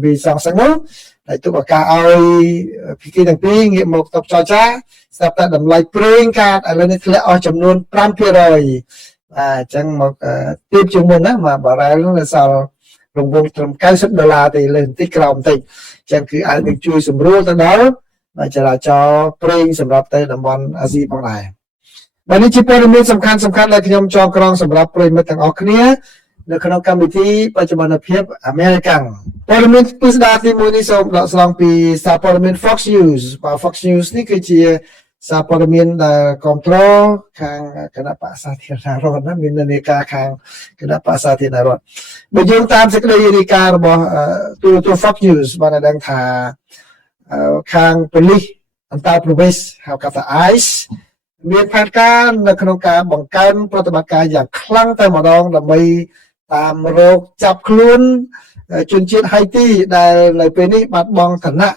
vì sang sáng lúc lại tôi bảo cả ai phía kia đằng pi nghiệm một tập trò cha sắp ta đầm lại praying card ở lên đây ở chấm luôn pram rồi chẳng một tiếp chung môn á mà bảo ra là sao rung vung trong cái sức $1 thì lên tích lòng thì chẳng cứ ai được chui sầm rùa tới đó mà chỉ là cho praying sầm rập tới đầm bòn Asia bằng nàyวันนี้ที่ព័ត៌មានសំខាន់ដែលខ្ញុំចងក្រងសម្រាប់ប្រិយមិត្តទាំងអស់គ្នានៅក្នុងកម្មវិធីបច្ចុប្បន្នភាពអាមេរិកាំងព័ត៌មានពិស្ដារទី1នេះសូមដកស្រង់ពីសារព័ត៌មាន Fox News បាទ Fox News នេះគឺជាសារព័ត៌មានដែលគ្រប់គ្រងខាងគណៈបក្សសាធារណរដ្ឋណាមាននានាការខាងគណៈបក្សសាធារណរដ្ឋបើយើងតាមសេចក្តីរាយការណ៍របស់ទូរទស្សន៍ Fox News បានដឹងថាខាងប៉ូលីសអន្តរប្រវេសន៍ហៅកាត់ថា ICE មានផែនការនៅក្នុងការបង្កើនប្រតិបត្តិការយ៉ាងខ្លាំងតែម្ដងដើម្បីតាមរកចាប់ខ្លួនជនជាតិហៃទីដែលនៅពេលនេះបាត់បង់ឋានៈ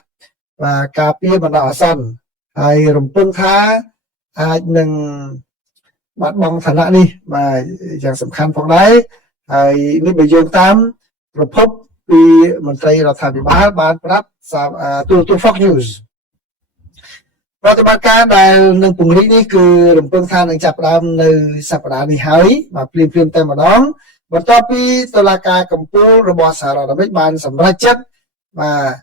và cà phê mà đỏ sần hay rồng pưng thá ai nâng bắt bong thằng nạ đi mà chẳng sầm khăn phong đấy hay ní bây giờ tám rồi phúc vì mình thấy là thằng bị bán bắt tu Fox News và từ ban ca đài nâng cùng lý ní cứ rồng pưng thá nâng chập đam nơi sập đá đi hái mà phim tên mà đón và topi tôi là ca cầm pô rồi bỏ xả rồi đã biết ban sầm ra chất mà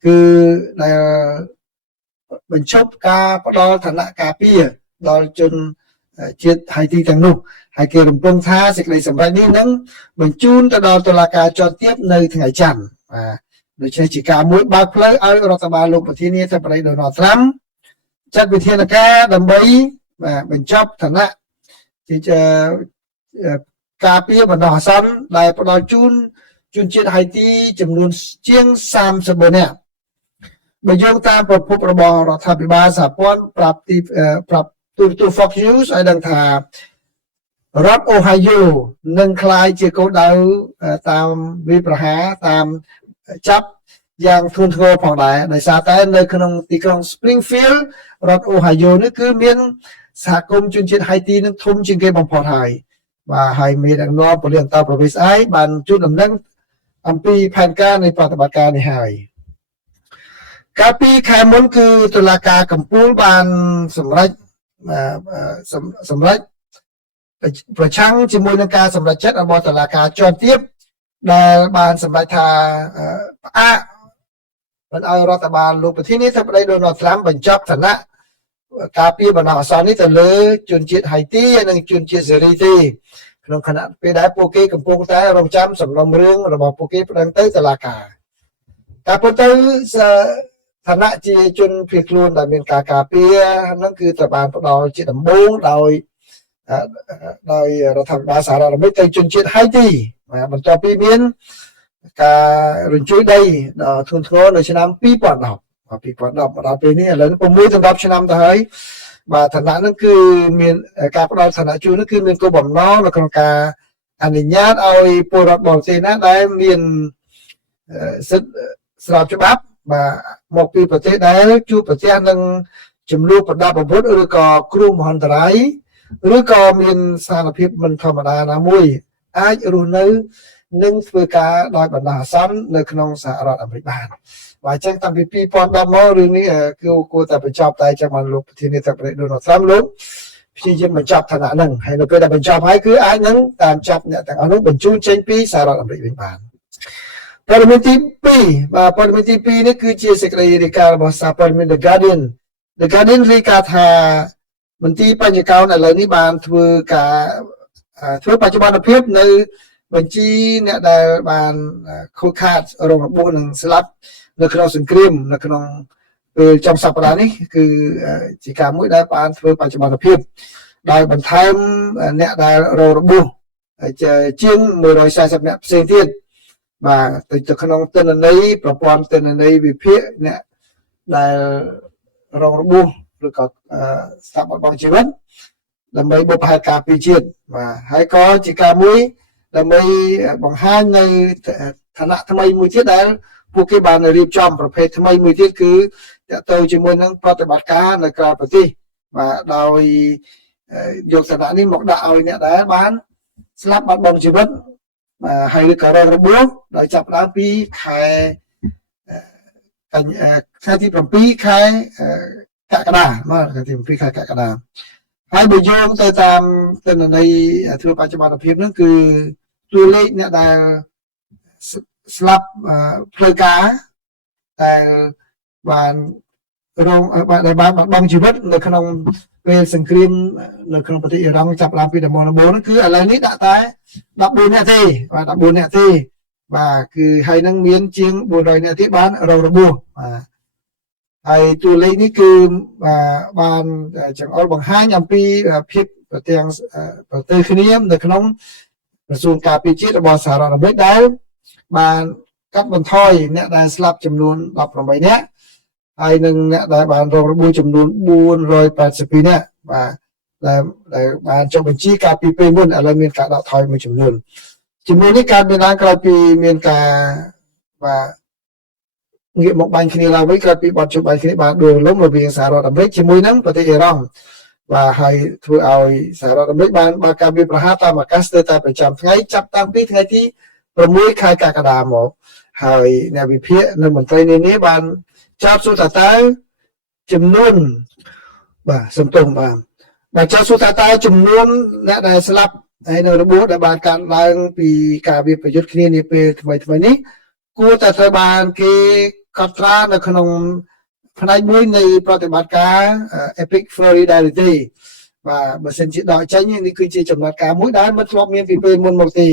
cứ là mình chốt ca bắt đầu thành lại cà phê đòi chôn chết hai tí thằng nụ hai kia đồng bông tha sẽ lấy sầm vai đi nắng mình chun ta đòi tôi là ca cho tiếp nơi ngày chẵn rồi chơi chỉ cả mỗi ba plei ở rồi ta ba lục ở thiên nhiên ta phải đồ nọ lắm chắc vì thiên là ca đầm bấy và mình chốt thành lại thì cà phê mà nọ sẵn lại bắt đầu chun chết hai tí chấm luôn chiêng sam sờ bờ nè bây giờ ta bật phục rồi bỏ rồi thà bị ba sạp quan prap tu Fox News ai đang thàรัฐ Ohio នឹងคล้ายជាគោលដៅតាមវិប្រហាតាមចាប់យ៉ាងធ្ងន់ធ្ងរផងដែរដោយសារតែនៅក្នុងទីក្រុង Springfield រដ្ឋ Ohio នេះគឺមានសហគមន៍ជនជាតិហៃទីនឹងធំជាងគេបំផុតហើយបាទហើយមានដឹកនាំពលិអន្តរប្រវេសន៍ឯបានជួនដំណឹងអំពីផែនការនៃប្រតិបត្តិការនេះហើយកាលពីខែមុនគឺតុលាការកំពូលបានសម្រេចប្រឆាំងជាមួយនឹងការសម្រេចចិត្តរបស់តុលាការជាន់ទាបដែលបានសម្រេចថាផ្អាកមិនឲ្យរដ្ឋបាលលោកប្រធានាធិបតីដូណាល់ត្រាំបញ្ចប់ឋានៈការពារបណ្ដោះអាសន្ននេះទៅលើជនជាតិហៃទីនិងជនជាតិសេរីទេក្នុងខណៈពេលដែលពួកគេកំពុងតែរងចាំសំណុំរឿងរបស់ពួកគេប្តឹងទៅតុលាការតែពិតទៅឋានៈជាជនភៀសខ្លួនដែលមានការការពារហ្នឹងគឺត្រូវបានផ្ដល់ជាដំបូងដោយរដ្ឋាភិបាលសហរដ្ឋអាមេរិកទៅជនជាតិហៃទីបន្ទាប់ពីមានការរញ្ជួយដីដ៏ធ្ងន់ធ្ងរនៅឆ្នាំ2010ដល់ពេលនេះឥឡូវ6ទៅ10ឆ្នាំទៅហើយបាទឋានៈហ្នឹងគឺមានការផ្ដល់ឋានៈជួនហ្នឹងគឺមានគោលបំណងនៅក្នុងការអនុញ្ញាតឲ្យពលរដ្ឋបរទេសណាដែលមានសិទ្ធិស្របច្បាប់បាទមកពីប្រទេសដែលជួបប្រទះនឹងចំនួនប្រដាប់អាវុធឬក៏គ្រោះមហន្តរាយឬក៏មានស្ថានភាពមិនធម្មតាណាមួយអាចរស់នៅនិងធ្វើការដោយបណ្ដោះអាសន្ននៅក្នុងសហរដ្ឋអាមេរិកបានបាទអញ្ចឹងតាំងពី2010មករឿងនេះគឺគួរតែបញ្ចប់តែចាំបានលោកប្រធានាធិបតីដូណាល់ត្រាំលោកព្យាយាមបញ្ចប់ឋានៈហ្នឹងហើយនៅពេលដែលបញ្ចប់ហើយគឺអាចនឹងតាមចាប់អ្នកទាំងអស់នោះបញ្ជូនចេញពីសហរដ្ឋអាមេរិកវិញបានព័ត៌មានទី2បាទព័ត៌មានទី2នេះគឺជាសេចក្តីរាយការណ៍របស់សារព័ត៌មាន The Guardian រាយការណ៍ថាមន្ទីរបញ្ញកោណឥឡូវនេះបានធ្វើបច្ចុប្បន្នភាពនៅបញ្ជីអ្នកដែលបានខូចខាតរងរបួសនិងស្លាប់នៅក្នុងសង្គ្រាមនៅក្នុងពេលចំសប្តាហ៍នេះគឺជាការមួយដែលបានធ្វើបច្ចុប្បន្នភាពដោយបន្ថែមអ្នកដែលរងរបួសជាង140អ្នកផ្សេងទៀតបាទទៅក្នុងទិន្នន័យប្រព័ន្ធទិន្នន័យវិភាគអ្នកដែលរងរបួសឬក៏ស្លាប់បាត់បង់ជីវិតដើម្បីបុព្វហេតុការពីជាតិបាទហើយក៏ជាការមួយដើម្បីបង្ហាញនៅឋានៈថ្មីមួយទៀតដែលពួកគេបានរៀបចំប្រភេទថ្មីមួយទៀតគឺតទៅជាមួយនឹងប្រតិបត្តិការនៅក្រៅប្រទេសបាទដោយយកឋានៈនេះមកដាក់ឲ្យអ្នកដែលបានស្លាប់បាត់បង់ជីវិតហើយឬក៏រងរបួសដោយចាប់ផ្ដើមពីខែ ខែទី7ខែកក្កដាមកខែទី7ខែកក្កដាហើយបើយោងទៅតាមទិន្នន័យធ្វើបច្ចុប្បន្នភាពហ្នឹងគឺតួលេខអ្នកដែលស្លាប់ផ្លូវការតែបានរងដែលបានបាត់បង់ជីវិតនៅក្នុងពេលសង្គ្រាមនៅក្នុងប្រទេសអ៊ីរ៉ង់ចាប់ឡើងពីដំបូងហ្នឹងគឺឥឡូវនេះដាក់តែ14នាក់ទេបាទ14នាក់ទេបាទគឺហើយនឹងមានជាង400នាក់ទៀតបានរងរបួសបាទហើយតួលេខនេះគឺបានចង្អុលបង្ហាញអំពីភាពប្រទេសគ្នានៅក្នុងក្រសួងការពារជាតិរបស់សហរដ្ឋអាមេរិកដែលបានកាត់បន្ថយអ្នកដែលស្លាប់ចំនួន18នាក់ហើយនឹងអ្នកដែលបានរងរបួសចំនួន482នាក់បាទដែលបានចុះបញ្ជីកាលពីពេលមុនឥឡូវមានការដកថយមួយចំនួននេះកើតមានឡើងក្រោយពីមានការបាទងាកមកបាញ់គ្នាឡើងវិញក្រោយពីបទជប់បាញ់គ្នាបានដួលរលំរវាងសហរដ្ឋអាមេរិកជាមួយនឹងប្រទេសអ៊ីរ៉ង់បាទហើយធ្វើឲ្យសហរដ្ឋអាមេរិកបានបើកការវាយប្រហារតាមអាកាសស្ទើរតែប្រចាំថ្ងៃចាប់តាំងពីថ្ងៃទី6ខែកក្កដាមកហើយអ្នកវិភាគនិងមន្ត្រីនានាបានចាប់សួរតើចំនួនបាទសំទោសបាទចាប់សួរតើចំនួនអ្នកដែលស្លាប់ហើយនៅរបួសដែលបានកើតឡើងពីការវាយប្រយុទ្ធគ្នានាពេលថ្មីនេះគួរតែត្រូវបានគេកត់ត្រានៅក្នុងផ្នែកមួយនៃប្រតិបត្តិការ Epic Solidarity បាទបើសិនជាដកចេញនេះគឺជាចំណាត់ការមួយដែលមិនធ្លាប់មានពីពេលមុនមកទេ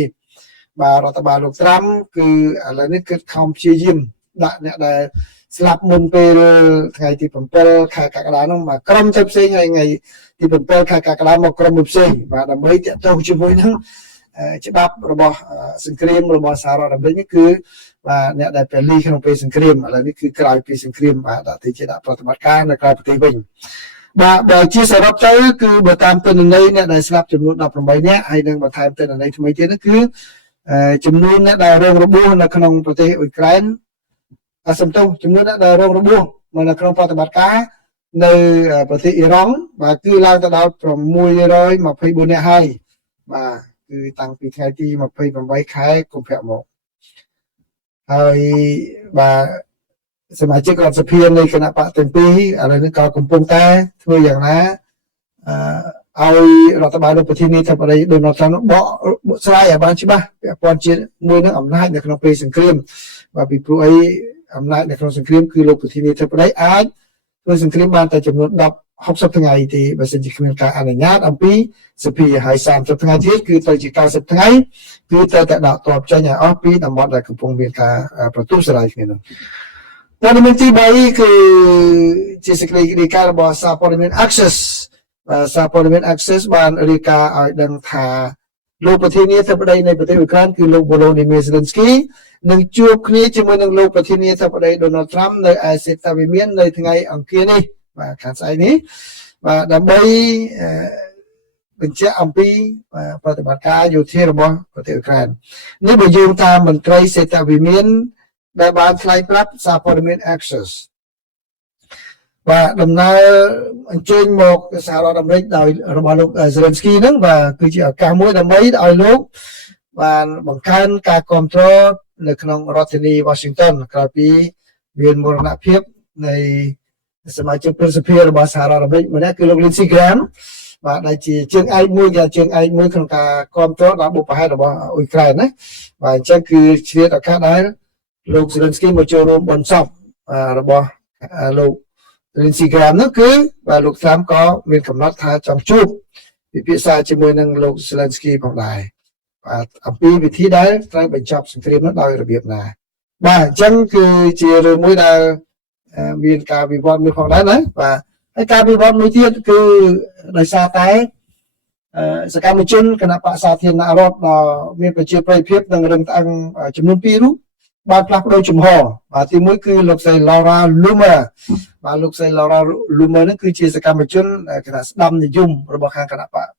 បាទរដ្ឋបាលលោកត្រាំគឺឥឡូវនេះគិតខំព្យាយាមដាក់អ្នកដែលស្លាប់មុនពេលថ្ងៃទី7ខែកក្កដានោះមកក្រុមទៅផ្សេងហើយថ្ងៃទី7ខែកក្កដាមកក្រុមមួយផ្សេងបាទដើម្បីតាក់ទងជាមួយនឹងច្បាប់របស់សង្គ្រាមរបស់សហរដ្ឋអាមេរិកនេះគឺបាទអ្នកដែលពលីក្នុងពេលសង្គ្រាមឥឡូវនេះគឺក្រោយពីសង្គ្រាមបាទដាក់ទីជាដាក់ប្រតិបត្តិការនៅក្រៅប្រទេសវិញបាទបើជាសរុបទៅគឺបើតាមទិន្នន័យអ្នកដែលស្លាប់ចំនួន18នាក់ហើយនឹងបន្ថែមទិន្នន័យថ្មីទៀតនោះគឺចំនួនអ្នកដែលរងរបួសនៅក្នុងប្រទេសអ៊ុយក្រែនសំទោសចំនួនអ្នកដែលរងរបួសនៅក្នុងប្រតិបត្តិការនៅប្រទេសអ៊ីរ៉ង់បាទគឺឡើងទៅដល់624នាក់ហើយបាទគឺតាំងពីថ្ងៃទី28ខែកុម្ភៈមកហើយបាទសមាជិករដ្ឋសភានៃគណៈបកទាំងពីរឥឡូវនេះក៏កំពុងតែធ្វើយ៉ាងណាឲ្យរដ្ឋបាលលោកប្រធានាធិបតីដូណាល់ត្រាំបកស្រាយឲ្យបានច្បាស់ពាក់ព័ន្ធជាមួយនឹងអំណាចនៅក្នុងពេលសង្គ្រាមបាទពីព្រោះអីអំណាចនៅក្នុងសង្គ្រាមគឺលោកប្រធានាធិបតីអាចធ្វើសង្គ្រាមបានតែចំនួន60ថ្ងៃទេបើសិនជាគ្មានការអនុញ្ញាតអំពីសភាហើយ30ថ្ងៃទៀតគឺទៅជា90ថ្ងៃគឺត្រូវតែដកទ័ពចេញឲ្យអស់ពីតំបន់ដែលកំពុងមានការប្រទុះសរាយគ្នានោះព័ត៌មានទី3គឺជាសេចក្តីរាយការណ៍របស់សារព័ត៌មាន Access សារព័ត៌មាន Access បានរាយការណ៍ឲ្យដឹងថាលោកប្រធានាធិបតីនៃប្រទេសអ៊ុយក្រែនគឺលោក Volodymyr Zelensky នឹងជួបគ្នាជាមួយនឹងលោកប្រធានាធិបតី Donald Trump នៅឯសេតាវិមាននៅថ្ងៃអង្គារនេះបាទខាងស្អែកនេះបាទដើម្បីបញ្ជាក់អំពីប្រតិបត្តិការយោធារបស់ប្រទេសអ៊ុយក្រែននេះបើយោងតាមមន្ត្រីសេតាវិមានដែលបានថ្លែងប្រាប់សារព័ត៌មាន Access បាទដំណើរអញ្ជើញមកសហរដ្ឋអាមេរិកដោយរបស់លោក Zelensky ហ្នឹងបាទគឺជាឱកាសមួយដើម្បីឲ្យលោកបានបង្កើនការគ្រប់គ្រងនៅក្នុងរដ្ឋធានី Washington ក្រោយពីមានមរណភាពនៃសមាជិកព្រឹទ្ធសភារបស់សហរដ្ឋអាមេរិកម្នាក់គឺលោក Lindsey Graham បាទដែលជាជើងឯកមួយក្នុងការគ្រប់គ្រងដល់បុព្វហេតុរបស់អ៊ុយក្រែនណាបាទអញ្ចឹងគឺឆ្លៀតឱកាសដែលលោក Zelensky មកចូលរួមបុណ្យសពរបស់លោក Lindsey Graham នោះគឺបាទលោក Trump ក៏មានកំណត់ថាចង់ជួបពិភាក្សាជាមួយនឹងលោក Zelensky ផងដែរបាទអំពីវិធីដែលត្រូវបញ្ចប់សង្គ្រាមនោះដោយរបៀបណាបាទអញ្ចឹងគឺជារឿងមួយដែលមានការវិវត្តមួយផងដែរណាបាទហើយការវិវត្តមួយទៀតគឺដោយសារតែសកម្មជនគណៈបក្សសាធារណរដ្ឋដ៏មានប្រជាប្រិយភាពនិងរឹងត្អឹងចំនួន2រូបបានផ្លាស់ប្ដូរជំហរបាទទីមួយគឺលោកស្រី Laura Loomer បាទលោកស្រី Laura Loomer នេះគឺជាសកម្មជនគណៈស្ដាំនិយមរបស់ខាងគណៈបក្ស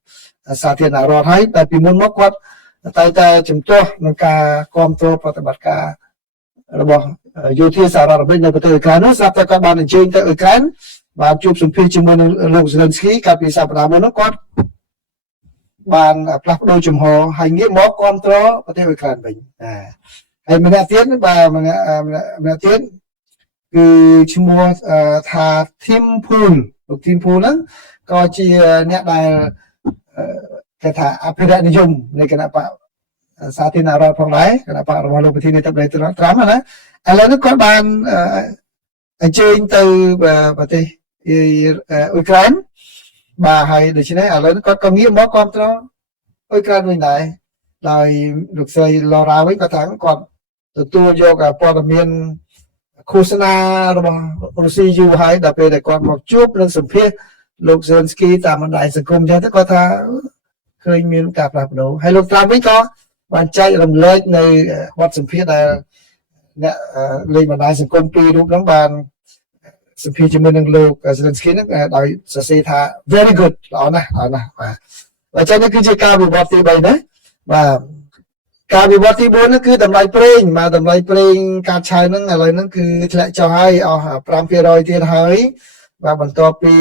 សាធារណរដ្ឋហើយតែពីមុនមកគាត់តែជំទាស់នឹងការគ្រប់គ្រងប្រតិបត្តិការរបស់យោធាសហរដ្ឋអាមេរិកនៅប្រទេសអ៊ុយក្រែននោះស្រាប់តែគាត់បានអញ្ជើញទៅអ៊ុយក្រែនបានជួបសម្ភាសជាមួយនឹងលោក Zelensky កាលពីសប្តាហ៍មុននោះគាត់បានផ្លាស់ប្ដូរជំហរហើយងាកមកគ្រប់គ្រងប្រទេសអ៊ុយក្រែនវិញហើយម្នាក់ទៀតបាទម្នាក់ទៀត គឺឈ្មោះថាធីមភូលលោកធីមភូលហ្នឹងក៏ជាអ្នកដែលគេថាអភិរក្សនិយមនៃគណៈបកសាធារណរដ្ឋផងដែរគណៈបករបស់លោកប្រធានាធិបតីត្រាំណាឥឡូវនេះគាត់បានអញ្ជើញទៅប្រទេសអ៊ុយក្រែនបាទហើយដូច្នេះឥឡូវគាត់ក៏ងាកមកគ្រប់គ្រងអ៊ុយក្រែនវិញដែរដោយលោកស្រីឡូរ៉ាវិញគាត់ថាគាត់ទទួលយកព័ត៌មានឃោសនារបស់រុស្ស៊ីយូរហើយដល់ពេលដែលគាត់មកជួបនឹងសម្ភាសលោកហ្សេនស្គីតាមបណ្ដាញសង្គមអញ្ចឹងទៅគាត់ថាឃើញមានការផ្លាស់ប្ដូរហើយលោកត្រាំវិញក៏បានចែករំលែកនៅបទសម្ភាសដែលអ្នកលេខបណ្ដាញសង្គមពីររូបហ្នឹងបានសម្ភាសជាមួយនឹងលោកហ្សេនស្គីហ្នឹងដោយសរសេរថា very good ល្អណាស់បាទអញ្ចឹងនេះគឺជាការវិវត្តទី3ណាបាទការវិវត្តទី4ហ្នឹងគឺតម្លៃប្រេងបាទតម្លៃប្រេងការឆៅហ្នឹងឥឡូវហ្នឹងគឺធ្លាក់ចុះហើយអស់ 5% ទៀតហើយបាទបន្ទាប់ពី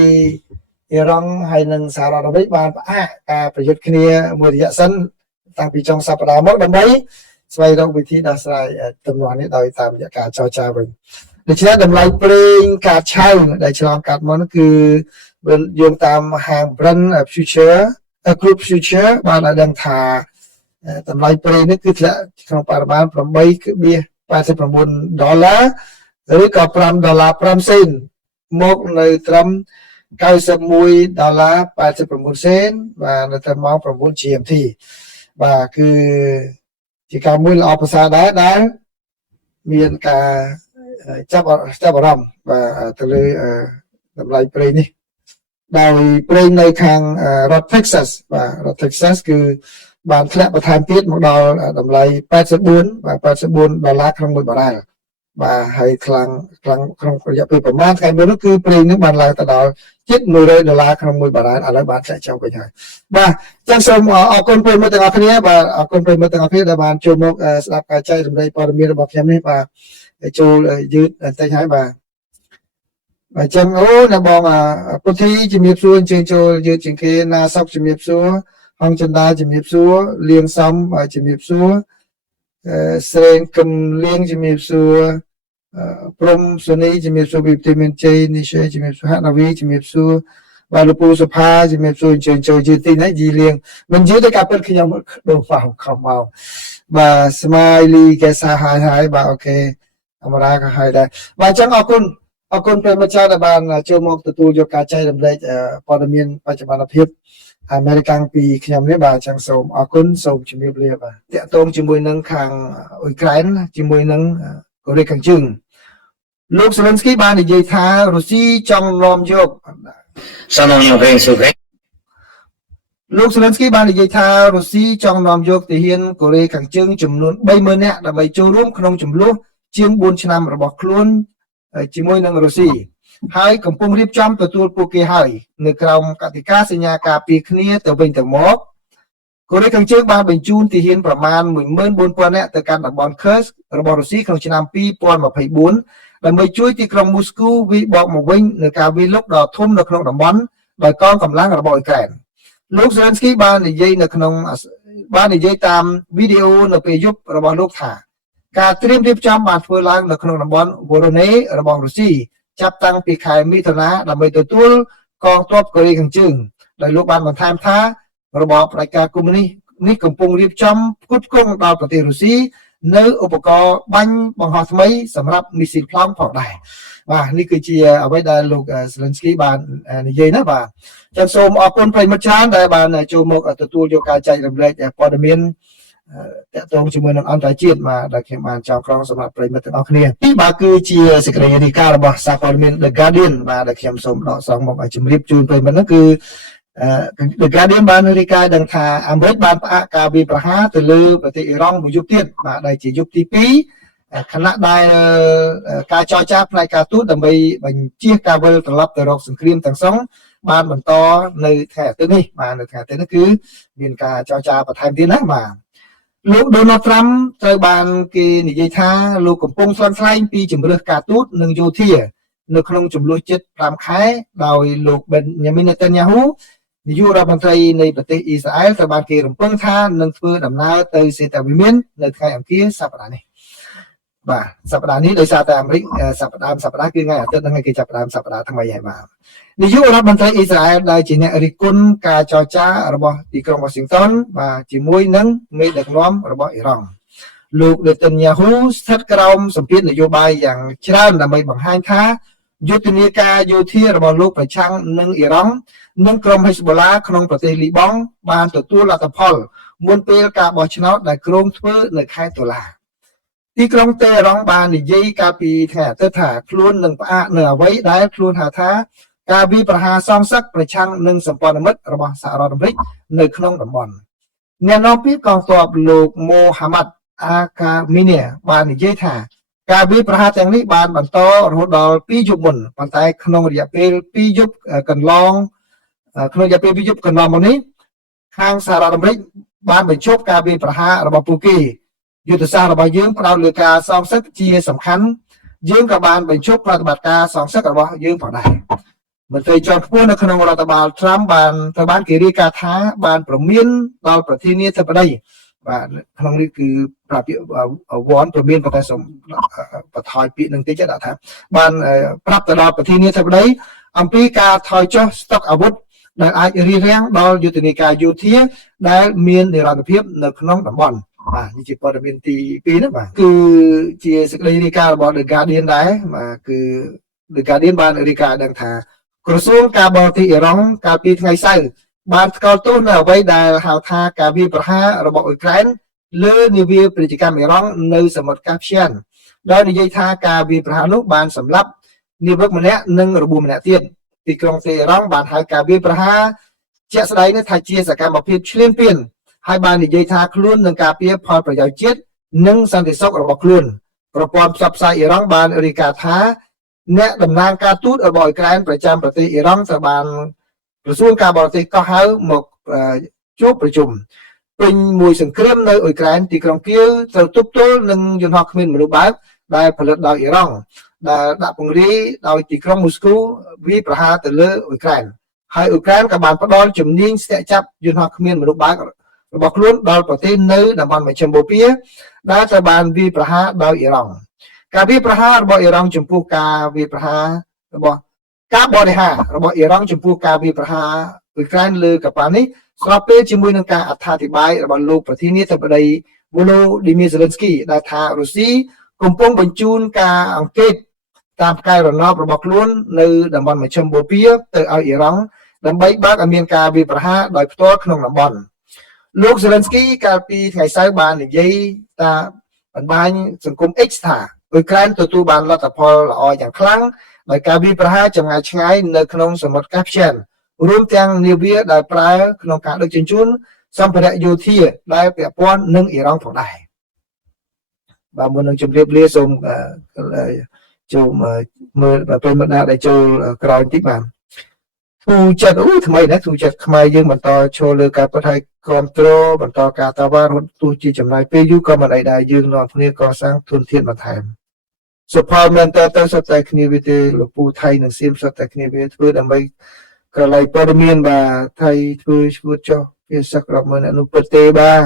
អ៊ីរ៉ង់ហើយនិងសហរដ្ឋអាមេរិកបានផ្អាកការប្រយុទ្ធគ្នាមួយរយៈសិនតាំងពីចុងសប្តាហ៍មកដើម្បីស្វែងរកវិធីដោះស្រាយទំនាស់នេះដោយតាមរយៈការចរចាវិញដូច្នេះតម្លៃប្រេងការឆៅដែលឆ្លងកាត់មកនោះគឺយោងតាមហាង Brent Future Group Future បានឲ្យដឹងថាតម្លៃប្រេងនេះគឺធ្លាក់ក្នុងបរិមាណ $8.89 ឬក៏$5.5 មកនៅត្រឹម$91.89 បាទនៅត្រឹមម៉ោង 9 GMT បាទគឺជាការមួយល្អប្រសើរដែរដែលមានការចាប់អារម្មណ៍បាទទៅលើតម្លៃប្រេងនេះដោយប្រេងនៅខាងរដ្ឋ Texas បាទរដ្ឋ Texas គឺបានធ្លាក់បន្ថែមទៀតមកដល់តម្លៃ$84 ក្នុង1បារ៉ែលបាទហើយខ្លាំងក្នុងរយៈពេលប្រហែលថ្ងៃមុននោះគឺប្រេងនឹងបានឡើងទៅដល់ជិត$100ក្នុង1បារ៉ែលឥឡូវបានធ្លាក់ចុះវិញហើយបាទចឹងសូមអរគុណប្រិយមិត្តទាំងអស់គ្នាបាទអរគុណប្រិយមិត្តទាំងអស់គ្នាដែលបានចូលមកស្ដាប់ការចែករំលែកព័ត៌មានរបស់ខ្ញុំនេះបាទចូលយឺតបន្តិចហើយបាទអញ្ចឹងអូអ្នកបងពុទ្ធីជំរាបសួរអញ្ជើញចូលយឺតជាងគេណាសុកជំរាបសួរហងចន្ទាជំរាបសួរលៀងសំជំរាបសួរស្រេងកឹមលៀងជំរាបសួរព្រំសូនីជំរាបសួរវិទ្យាមានជ័យនិសេជំរាបសួរហនាវីជំរាបសួរបាទលោកពូសុផាជំរាបសួរអញ្ជើញចូលយឺតទីណាយីលៀងមិនយឺតទេការពិតខ្ញុំដូរហ្វាខំមកបាទស្មាយលីកេសាហើយបាទអូខេអមរាក៏ហើយដែរបាទអញ្ចឹងអរគុណប្រិយមិត្តដែលបានចូលមកទទួលយកការចែករំលែកព័ត៌មានបច្ចុប្បន្នភាពអាមេរិកពីខ្ញុំនេះបាទអញ្ចឹងសូមអរគុណសូមជម្រាបលាបាទតាក់ទងជាមួយនឹងខាងអ៊ុយក្រែនជាមួយនឹងកូរ៉េខាងជើងលោកសេលេនស្គីបាននិយាយថារុស្ស៊ីចង់នាំយកលោកសេលេនស្គីបាននិយាយថារុស្ស៊ីចង់នាំយកទាហានកូរ៉េខាងជើងចំនួន 30,000 នាក់ដើម្បីចូលរួមក្នុងចំនួនជាង 4 ឆ្នាំរបស់ខ្លួនជាមួយនឹងរុស្ស៊ីហើយកំពុងរៀបចំទទួលពួកគេហើយនៅក្រោមកតិកាសញ្ញាការពារគ្នាទៅវិញទៅមកកូរ៉េខាងជើងបានបញ្ជូនទាហានប្រមាណ 14,000 នាក់ទៅកាន់តំបន់ Kursk របស់រុស្ស៊ីក្នុងឆ្នាំ2024ដើម្បីជួយទីក្រុងមូស្គូវិបកមកវិញនៅការវាយលុកដ៏ធំនៅក្នុងតំបន់ដោយកងកម្លាំងរបស់អ៊ុយក្រែនលោកសេលេនស្គីបាននិយាយតាមវីដេអូនៅពេលយប់របស់លោកថាការត្រៀមរៀបចំបានធ្វើឡើងនៅក្នុងតំបន់ Voronezh របស់រុស្ស៊ីចាប់តាំងពីខែមិថុនាដើម្បីទទួលកងទ័ពកូរ៉េខាងជើងដោយលោកបានបន្ថែមថារបបផ្ដាច់ការកុម្មុយនីសនេះកំពុងរៀបចំផ្គត់ផ្គង់ដល់ប្រទេសរុស្ស៊ីនៅឧបករណ៍បាញ់បង្ហោះថ្មីសម្រាប់មីស៊ីលប្លង់ផងដែរបាទនេះគឺជាអ្វីដែលលោកសេលេនស្គីបាននិយាយណាបាទចឹងសូមអរគុណប្រិយមិត្តច្រើនដែលបានចូលមកទទួលយកការចែករំលែកព័ត៌មានតាក់ទងជាមួយនឹងអន្តរជាតិមកដែលខ្ញុំបានចោលក្រងសម្រាប់ប្រិយមិត្តទាំងអស់គ្នានេះបាទគឺជាសេចក្តីរាយការណ៍របស់សារព័ត៌មាន The Guardian បាទដែលខ្ញុំសូមដកស្រង់មកជម្រាបជូនប្រិយមិត្តនោះគឺThe Guardian បានរាយការណ៍ដឹងថាអាមេរិកបានផ្អាកការវាយប្រហារទៅលើប្រទេសអ៊ីរ៉ង់មួយយប់ទៀតបាទដែលជាយប់ទី2ខណៈដែលការចរចាផ្នែកការទូតដើម្បីបញ្ជៀសការវិលត្រឡប់ទៅរកសង្គ្រាមទាំងស្រុងបានបន្តនៅថ្ងៃអាទិត្យនេះបាទនៅថ្ងៃអាទិត្យនេះគឺមានការចរចាបន្ថែមទៀតណាបាទលោក Donald Trump ត្រូវបានគេនិយាយថាលោកកំពុងស្លន់ស្លែងពីជំរឿសការទូតនិងយោធានៅក្នុងចំនួនជិត5ខែដោយលោក Benjamin Netanyahu នាយករដ្ឋមន្ត្រីនៃប្រទេសអ៊ីស្រាអែលត្រូវបានគេរំពឹងថានឹងធ្វើដំណើរទៅសេតាវិមាននៅថ្ងៃអង្គារសប្តាហ៍នេះ បាទសប្តាហ៍នេះដោយសារតែអាមេរិកសប្តាហ៍គឺថ្ងៃអាទិត្យហ្នឹងគេចាប់ផ្ដើមសប្តាហ៍ថ្មីហើយបាទនាយករដ្ឋមន្ត្រីអ៊ីស្រាអែលដែលជាអ្នករិះគន់ការចរចារបស់ទីក្រុង Washington បាទជាមួយនឹងមេដឹកនាំរបស់អ៊ីរ៉ង់លោកនេតាញ៉ាហ៊ូស្ថិតក្រោមសម្ពាធនយោបាយយ៉ាងច្រើនដើម្បីបង្ហាញថាយុទ្ធនាការយោធារបស់លោកប្រឆាំងនឹងអ៊ីរ៉ង់និងក្រុមហេស្បូឡាក្នុងប្រទេសលីបង់បានទទួលលទ្ធផលមុនពេលការបោះឆ្នោតដែលគ្រោងធ្វើនៅខែតុលាទីក្រុងតេហរ៉ង់បាននិយាយកាលពីថ្ងៃអាទិត្យថាខ្លួននឹងផ្អាកនៅអ្វីដែលខ្លួនហៅថាការវាយប្រហារសងសឹកប្រឆាំងនឹងសម្ព័ន្ធមិត្តរបស់សហរដ្ឋអាមេរិកនៅក្នុងតំបន់អ្នកនាំពាក្យកងទ័ពលោកម៉ូហាម៉ាត់អាកាមីនីបាននិយាយថាការវាយប្រហារទាំងនេះបានបន្តរហូតដល់2យប់មុនប៉ុន្តែក្នុងរយៈពេល2យប់កន្លងមកនេះខាងសហរដ្ឋអាមេរិកបានបញ្ឈប់ការវាយប្រហាររបស់ពួកគេយុទ្ធសាស្ត្ររបស់យើងផ្ដោតលើការសងសឹកជាសំខាន់យើងក៏បានបញ្ឈប់ប្រតិបត្តិការសងសឹករបស់យើងផងដែរមន្ត្រីជាន់ខ្ពស់នៅក្នុងរដ្ឋបាលត្រាំបានត្រូវបានគេរាយការណ៍ថាបានប្រមានដល់ប្រធានាធិបតីបាទក្នុងនេះគឺប្រាប់វ៉ាន់ប្រមានប៉ុន្តែសូមបន្ថយពាក្យនឹងតិចដាក់ថាបានប្រាប់ទៅដល់ប្រធានាធិបតីអំពីការថយចុះស្តុកអាវុធដែលអាចរារាំងដល់យុទ្ធនាការយោធាដែលមាននិរន្តរភាពនៅក្នុងតំបន់បាទនេះជាព័ត៌មានទី2ហ្នឹងបាទគឺជាសេចក្តីរាយការណ៍របស់ The Guardian ដែរបាទគឺ The Guardian បានរាយការណ៍ដឹងថាក្រសួងការបរទេសអ៊ីរ៉ង់កាលពីថ្ងៃសៅរ៍បានថ្កោលទោសនៅអ្វីដែលហៅថាការវាយប្រហាររបស់អ៊ុយក្រែនលើនាវាពាណិជ្ជកម្មអ៊ីរ៉ង់នៅសមុទ្រកាស្ពីយ៉ានដោយនិយាយថាការវាយប្រហារនោះបានសម្លាប់នាវិកម្នាក់និងរបួសម្នាក់ទៀតទីក្រុងតេហរ៉ង់បានហៅការវាយប្រហារជាក់ស្ដែងនេះថាជាសកម្មភាពឈ្លានពានហើយបាននិយាយថាខ្លួននឹងការពារផលប្រយោជន៍ជាតិនិងសន្តិសុខរបស់ខ្លួនប្រព័ន្ធផ្សព្វផ្សាយអ៊ីរ៉ង់បានរាយការណ៍ថាអ្នកតំណាងការទូតរបស់អ៊ុយក្រែនប្រចាំប្រទេសអ៊ីរ៉ង់ត្រូវបានក្រសួងការបរទេសកោះហៅមកជួបប្រជុំពេញមួយសង្គ្រាមនៅអ៊ុយក្រែនទីក្រុងគៀវត្រូវទប់ទល់នឹងយន្តហោះគ្មានមនុស្សបើកដែលផលិតដោយអ៊ីរ៉ង់ដែលដាក់ពង្រាយដោយទីក្រុងមូស្គូវាយប្រហារទៅលើអ៊ុយក្រែនហើយអ៊ុយក្រែនក៏បានផ្ដល់ជំនាញស្ទាក់ចាប់យន្តហោះគ្មានមនុស្សបើករបស់ខ្លួនដល់ប្រទេសនៅតំបន់មជ្ឈិមបូព៌ាដែលត្រូវបានវាយប្រហារដោយអ៊ីរ៉ង់ការវាយប្រហាររបស់អ៊ីរ៉ង់ចំពោះការវាយប្រហាររបស់ការបរិហាររបស់អ៊ីរ៉ង់ចំពោះការវាយប្រហារអ៊ុយក្រែនលើកប៉ាល់នេះស្របពេលជាមួយនឹងការអត្ថាធិប្បាយរបស់លោកប្រធានាធិបតី Volodymyr Zelensky ដែលថារុស្ស៊ីកំពុងបញ្ជូនការអង្កេតតាមផ្កាយរណបរបស់ខ្លួននៅតំបន់មជ្ឈិមបូព៌ាទៅឲ្យអ៊ីរ៉ង់ដើម្បីបើកឲ្យមានការវាយប្រហារដោយផ្ទាល់ក្នុងតំបន់លោក Zelensky កាលពីថ្ងៃសៅរ៍បាននិយាយតាមបណ្ដាញសង្គម X ថាអ៊ុយក្រែនទទួលបានលទ្ធផលល្អយ៉ាងខ្លាំងដោយការវាយប្រហារចម្ងាយឆ្ងាយនៅក្នុងសមុទ្រកាស្ពីយ៉ានរួមទាំងនាវាដែលប្រើក្នុងការដឹកជញ្ជូនសម្ភារៈយោធាដែលពាក់ព័ន្ធនឹងអ៊ីរ៉ង់ផងដែរបាទមុននឹងជម្រាបលាសូមចូលមើលពេលមើលដែលចូលក្រោយបន្តិចបាទធូចិត្តថ្មីណាស់ធូចិត្តខ្មែរយើងបន្តឈរលើការពិតឲ្យគ្រប់គ្រងបន្តការតវ៉ារហូតទោះជាចំណាយពេលយូរក៏មិនអីដែរយើងនាំគ្នាកសាងធនធានបន្ថែមសុផលមែនតើសុទ្ធតែគ្នាវាទេលោកពូថៃនិងសៀមសុទ្ធតែគ្នាវាធ្វើដើម្បីក្រឡៃព័ត៌មានបាទថៃធ្វើឈួតចុះវាសឹករាប់មើលអ្នកនោះពិតទេបាទ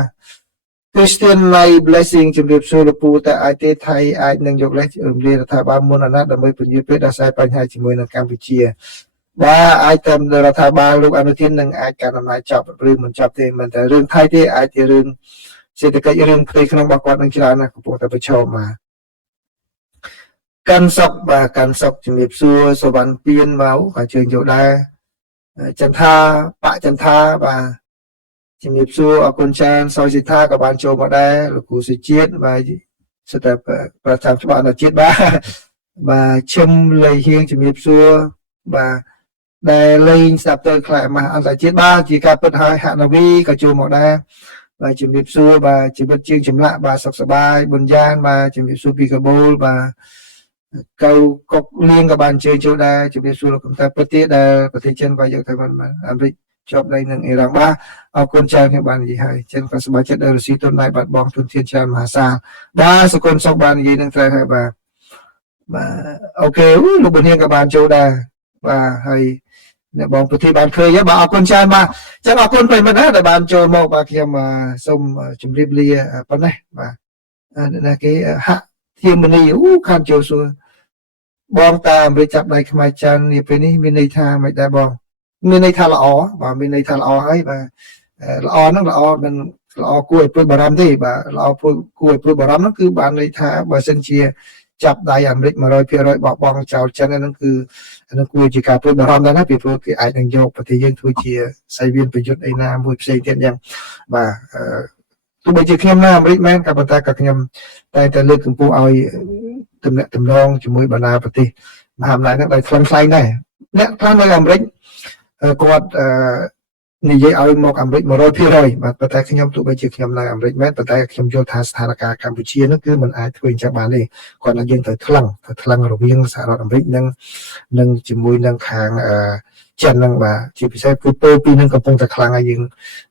Christian Light Blessing ជំរាបសួរលោកពូតែអាចទេថៃអាចនឹងយកលេសរំលាយរដ្ឋាភិបាលមុនអាណត្តិដើម្បីពន្យាពេលដោះស្រាយបញ្ហាជាមួយនឹងកម្ពុជាបាទអាចតាមរដ្ឋាភិបាលលោកអនុทินនឹងអាចកាន់អំណាចចប់ឬមិនចប់ទេមិនតែរឿងថៃទេអាចជារឿងសេដ្ឋកិច្ចរឿងផ្ទៃក្នុងរបស់គាត់នឹងច្រើនណាស់កំពុងតែប្រឈមមកកាន់សុកបាទកាន់សុកជំរាបសួរសវណ្ណពៀនមកក៏ជើញយកដែរចន្ទាបចន្ទាបាទជំរាបសួរអរគុណច្រើនសយសិដ្ឋាក៏បានចូលមកដែរលោកគ្រូសុជាតិបាទសិតតែប្រចាំច្បាប់អន្តរជាតិបាទឈឹមលៃហៀងជំរាបសួរបាទដែលលេងស្ដាប់ទៅខ្លាចមកអន្តរជាតិបាទជាការពិតហើយហនាវីក៏ចូលមកដែរបាទជំរាបសួរបាទជីវិតជាងចម្លាក់បាទសុខសប្បាយប៊ុនយ៉ានបាទជំរាបសួរពីកាបូលបាទកៅកុកលៀងក៏បានជើញចូលដែរជំរាបសួរលោកកំតាពិតទៀតដែលប្រទេសចិនបាទយកទៅមិនអាមេរិកជាប់ដៃនឹងអ៊ីរ៉ង់បាទអរគុណច្រើនខ្ញុំបាននិយាយហើយចិនក៏សប្បាយចិត្តដែលរុស្ស៊ីទុនដៃបាត់បង់ទុនធានច្រើនមហាសាលបាទសកុនសុខបាននិយាយនឹងត្រូវហើយបាទអូខេលោកប៊ុនហៀងក៏បានចូលដែរបាទហើយអ្នកបងប្រធានបានឃើញបាទអរគុណច្រើនបាទចឹងអរគុណប្រិយមិត្តដែលបានចូលមកបាទខ្ញុំសូមជម្រាបលាប៉ុណ្ណេះបាទអ្នកគេហាក់ធ ជាមនីខានចូលសួរបងតាអាមេរិកចាប់ដៃខ្មែរចាននេះពេលនេះមានន័យថាមិនដែរបងមានន័យថាល្អបាទមានន័យថាល្អហើយបាទល្អហ្នឹងល្អមិនល្អគួរឲ្យព្រួយបារម្ភទេបាទល្អគួរឲ្យព្រួយបារម្ភហ្នឹងគឺបានន័យថាបើសិនជាចាប់ដៃអាមេរិក 100% បោះបង់ចោលចិនហ្នឹងគឺអានោះគួរជាការព្រួយបារម្ភដែរណាពីព្រោះគេអាចនឹងយកប្រទេសយើងធ្វើជាសៃវៀនប្រយុទ្ធអីណាមួយផ្សេងទៀតយ៉ាងបាទទោះបីជាខ្ញុំនៅអាមេរិកមែនក៏ប៉ុន្តែក៏ខ្ញុំតែលើកកម្ពស់ឲ្យទំនាក់ទំនងជាមួយបណ្ដាប្រទេសមហាអំណាចហ្នឹងដោយខ្លាំងខ្លាំងដែរអ្នកខ្លះនៅអាមេរិកគាត់និយាយឲ្យមកអាមេរិក 100% បាទប៉ុន្តែខ្ញុំទោះបីជាខ្ញុំនៅអាមេរិកមែនប៉ុន្តែខ្ញុំយល់ថាស្ថានភាពកម្ពុជានោះគឺมันអាចធ្វើអញ្ចឹងបានទេគាត់ថាយើងត្រូវថ្លឹងរវាងសហរដ្ឋអាមេរិកនិងជាមួយនឹងខាងចិនហ្នឹងបាទជាពិសេសគឺពោលពីនឹងកំពុងតែខ្លាំងហើយយើង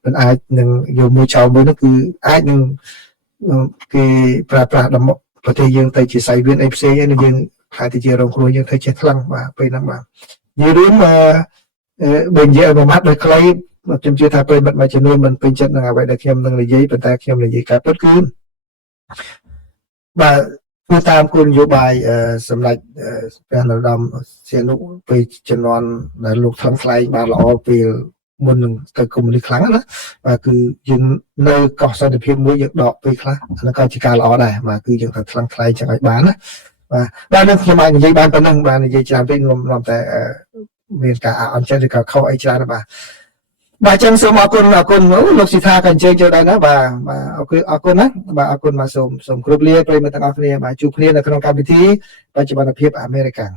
មិនអាចនឹងយកមួយចោលមួយនោះគឺអាចនឹងគេប្រើប្រាស់ដល់ប្រទេសយើងទៅជាសៃវៀនអីផ្សេងឯងយើងខ្លាចទៅជារងគ្រោះយើងត្រូវចេះថ្លឹងបាទពេលហ្នឹងបាទនិយាយរួមបើនិយាយឲ្យមួយម៉ាត់ដោយខ្លីខ្ញុំជឿថាពេលបាត់មួយចំនួនមិនពេញចិត្តនឹងអ្វីដែលខ្ញុំនឹងនិយាយប៉ុន្តែខ្ញុំនិយាយការពិតគឺបាទគឺតាមគោលនយោបាយសម្ដេចព្រះនរោត្តមសីហនុពេលជំនាន់ដែលលោកថ្លឹងថ្លែងបានល្អពេលមុននឹងទៅកុម្មុយនីសខ្លាំងណាបាទគឺយើងនៅកោះសន្តិភាពមួយយើងដកពេលខ្លះអានោះក៏ជាការល្អដែរបាទគឺយើងត្រូវថ្លឹងថ្លែងចឹងឲ្យបានណាបាទនឹងខ្ញុំអាចនិយាយបានប៉ុណ្ណឹងបាទនិយាយច្រើនពេកខ្ញុំតែមានការអន់ចិត្តឬក៏ខុសអីច្រើនបាទចឹងសូមអរគុណលោកស៊ីថាក៏អញ្ជើញចូលដែរណាបាទអរគុណណាបាទអរគុណមកសូមគ្រប់លាប្រិយមិត្តទាំងអស់គ្នាបាទជួបគ្នានៅក្នុងកម្មវិធីបច្ចុប្បន្នភាពអាមេរិកាំង